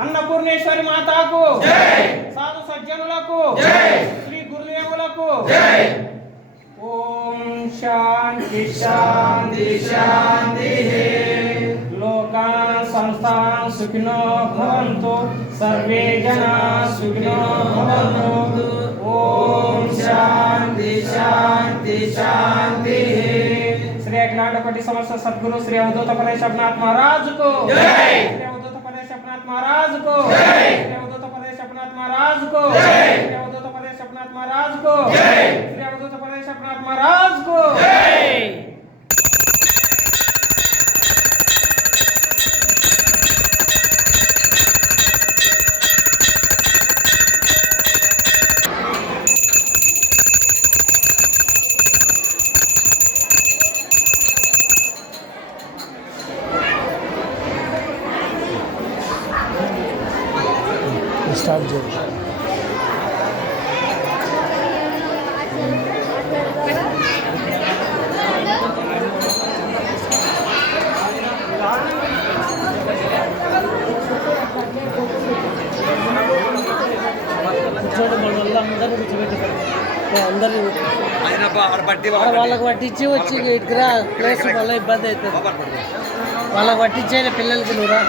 अन्नपूर्णेश्वरी माता को साधु सज्जनुला को श्री गुरुदेवुला को ओम शांति शांति शांति। लोकान् समस्तान् सुखिनो भवन्तु सर्वे जनाः सुखिनो भवन्तु। ओम शांति शांति शांति। श्री अखिलांडकोटि समस्त सद्गुरु श्री अवधूत परेशनाथ महाराज को जय। श्री अवधूत परेशनाथ महाराज को जय। श्री अवधूत परेशनाथ महाराज को जय। श्री अवधूत परेशनाथ महाराज को जय। श्री अवधूत परेशनाथ महाराज को जय। स्टार्ट जो వాళ్ళకి పట్టించి వచ్చి ఇటుకు రా ప్లేస్ వల్ల ఇబ్బంది అవుతుంది వాళ్ళకి పట్టించేయాలి పిల్లలకి నువ్వురా